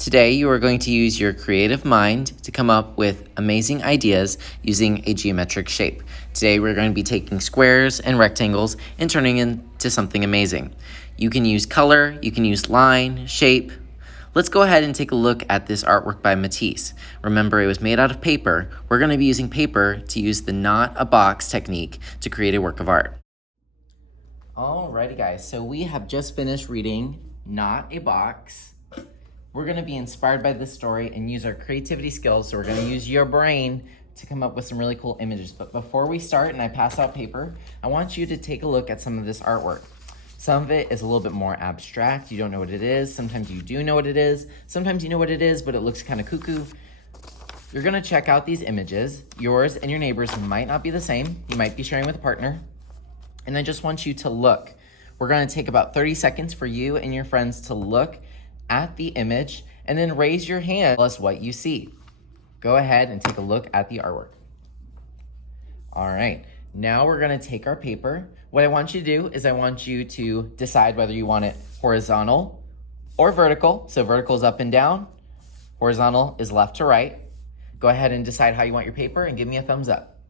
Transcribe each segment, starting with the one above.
Today, you are going to use your creative mind to come up with amazing ideas using a geometric shape. Today, we're going to be taking squares and rectangles and turning into something amazing. You can use color, you can use line, shape. Let's go ahead and take a look at this artwork by Matisse. Remember, it was made out of paper. We're going to be using paper to use the not a box technique to create a work of art. Alrighty guys, so we have just finished reading Not a Box. We're going to be inspired by this story and use our creativity skills. So we're going to use your brain to come up with some really cool images. But before we start and I pass out paper, I want you to take a look at some of this artwork. Some of it is a little bit more abstract. You don't know what it is. Sometimes you do know what it is. Sometimes you know what it is, but it looks kind of cuckoo. You're going to check out these images. Yours and your neighbors might not be the same. You might be sharing with a partner. And I just want you to look. We're going to take about 30 seconds for you and your friends to look at the image and then raise your hand. Tell us what you see. Go ahead and take a look at the artwork. All right, now we're gonna take our paper. What I want you to do is I want you to decide whether you want it horizontal or vertical. So vertical is up and down, horizontal is left to right. Go ahead and decide how you want your paper and give me a thumbs up.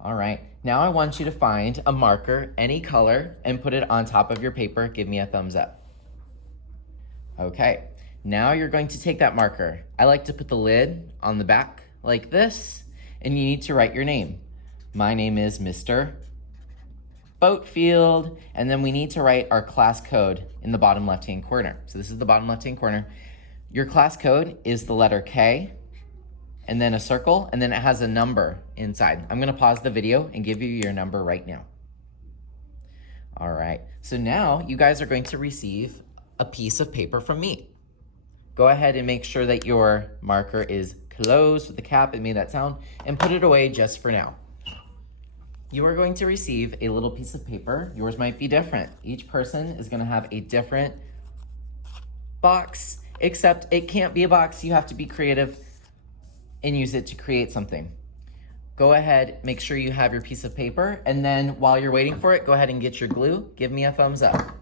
All right, now I want you to find a marker, any color, and put it on top of your paper. Give me a thumbs up. Okay, now you're going to take that marker. I like to put the lid on the back like this, and you need to write your name. My name is Mr. Boatfield, and then we need to write our class code in the bottom left-hand corner. So this is the bottom left-hand corner. Your class code is the letter K, and then a circle, and then it has a number inside. I'm gonna pause the video and give you your number right now. All right, so now you guys are going to receive a piece of paper from me. Go ahead and make sure that your marker is closed with the cap. It made that sound, and put it away just for now. You are going to receive a little piece of paper. Yours might be different. Each person is going to have a different box, except it can't be a box. You have to be creative and use it to create something. Go ahead, make sure you have your piece of paper, and then while you're waiting for it, go ahead and get your glue. Give me a thumbs up.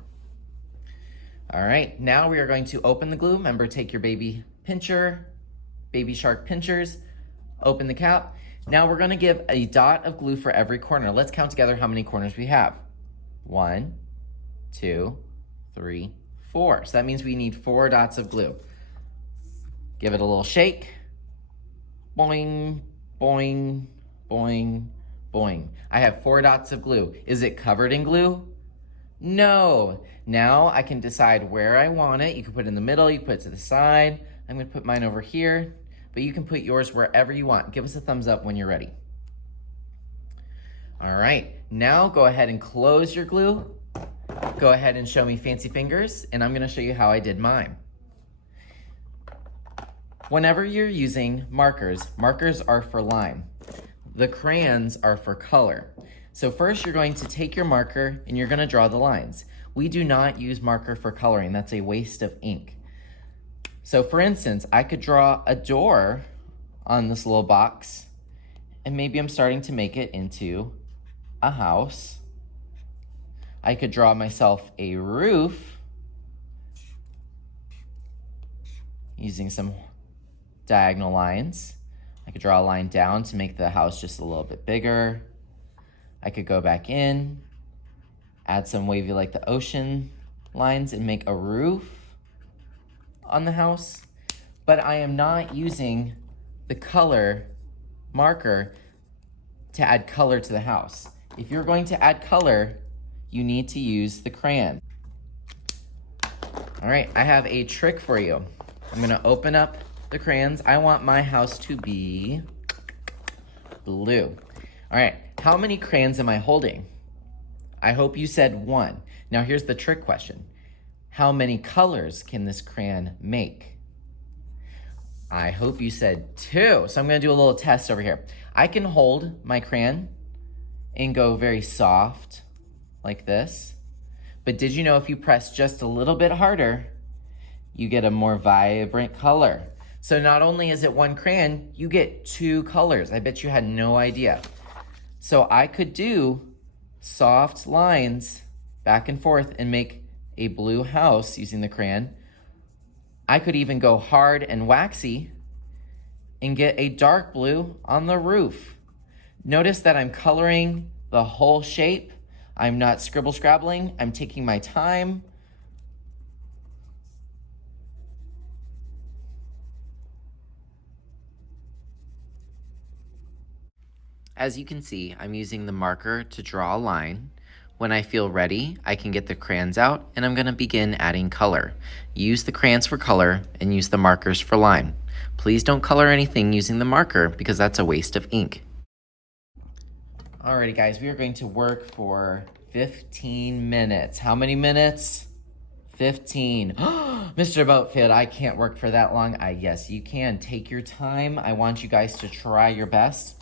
All right, now we are going to open the glue. Remember, take your baby pincher, baby shark pinchers, open the cap. Now we're gonna give a dot of glue for every corner. Let's count together how many corners we have. 1, 2, 3, 4. So that means we need 4 dots of glue. Give it a little shake. Boing, boing, boing, boing. I have 4 dots of glue. Is it covered in glue? No. Now I can decide where I want it. You can put it in the middle, you can put it to the side. I'm gonna put mine over here, but you can put yours wherever you want. Give us a thumbs up when you're ready. All right, now go ahead and close your glue. Go ahead and show me fancy fingers, and I'm gonna show you how I did mine. Whenever you're using markers, markers are for line. The crayons are for color. So first you're going to take your marker and you're gonna draw the lines. We do not use marker for coloring. That's a waste of ink. So for instance, I could draw a door on this little box, and maybe I'm starting to make it into a house. I could draw myself a roof using some diagonal lines. I could draw a line down to make the house just a little bit bigger. I could go back in, add some wavy like the ocean lines and make a roof on the house. But I am not using the color marker to add color to the house. If you're going to add color, you need to use the crayon. All right, I have a trick for you. I'm gonna open up the crayons. I want my house to be blue. All right, how many crayons am I holding? I hope you said 1. Now here's the trick question. How many colors can this crayon make? I hope you said 2. So I'm gonna do a little test over here. I can hold my crayon and go very soft like this. But did you know if you press just a little bit harder, you get a more vibrant color? So not only is it 1 crayon, you get 2 colors. I bet you had no idea. So I could do soft lines back and forth and make a blue house using the crayon. I could even go hard and waxy and get a dark blue on the roof. Notice that I'm coloring the whole shape. I'm not scribble scrabbling. I'm taking my time. As you can see, I'm using the marker to draw a line. When I feel ready, I can get the crayons out and I'm gonna begin adding color. Use the crayons for color and use the markers for line. Please don't color anything using the marker because that's a waste of ink. Alrighty guys, we are going to work for 15 minutes. How many minutes? 15. Mr. Boatfit, I can't work for that long. Yes, you can. Take your time. I want you guys to try your best.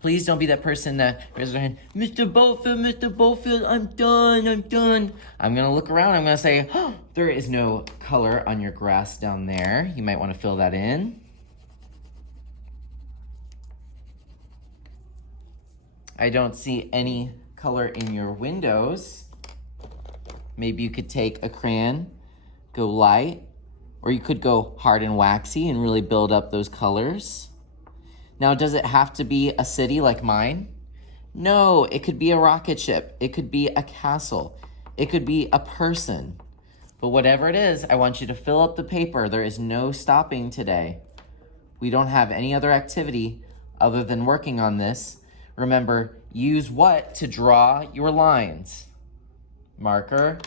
Please don't be that person that raises their hand, Mr. Boatfit, I'm done. I'm gonna look around, I'm gonna say, there is no color on your grass down there. You might wanna fill that in. I don't see any color in your windows. Maybe you could take a crayon, go light, or you could go hard and waxy and really build up those colors. Now, does it have to be a city like mine? No, it could be a rocket ship. It could be a castle. It could be a person. But whatever it is, I want you to fill up the paper. There is no stopping today. We don't have any other activity other than working on this. Remember, use what to draw your lines? Marker.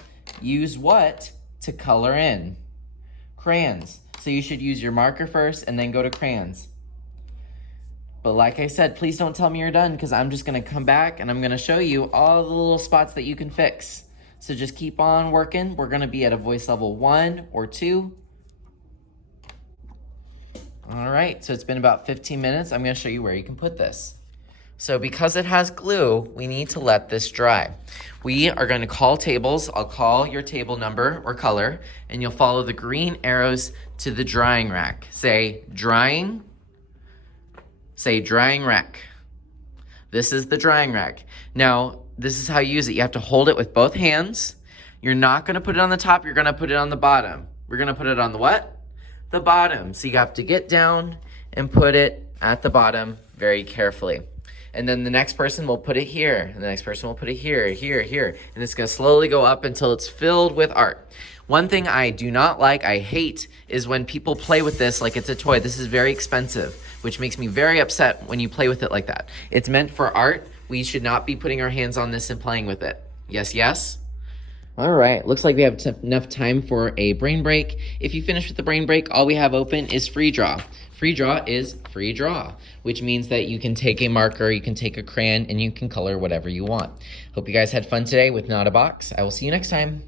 Use what to color in? Crayons. So you should use your marker first and then go to crayons. But like I said, please don't tell me you're done because I'm just gonna come back and I'm gonna show you all the little spots that you can fix. So just keep on working. We're gonna be at a voice level 1 or 2. All right, so it's been about 15 minutes. I'm gonna show you where you can put this. So because it has glue, we need to let this dry. We are going to call tables. I'll call your table number or color, and you'll follow the green arrows to the drying rack. Say drying rack. This is the drying rack. Now, this is how you use it. You have to hold it with both hands. You're not going to put it on the top. You're going to put it on the bottom. We're going to put it on the what? The bottom. So you have to get down and put it at the bottom very carefully. And then the next person will put it here, and the next person will put it here, here. And it's gonna slowly go up until it's filled with art. One thing I do not like, I hate, is when people play with this like it's a toy. This is very expensive, which makes me very upset when you play with it like that. It's meant for art. We should not be putting our hands on this and playing with it. Yes, yes? All right, looks like we have enough time for a brain break. If you finish with the brain break, all we have open is free draw. Free draw is free draw, which means that you can take a marker, you can take a crayon, and you can color whatever you want. Hope you guys had fun today with Not a Box. I will see you next time.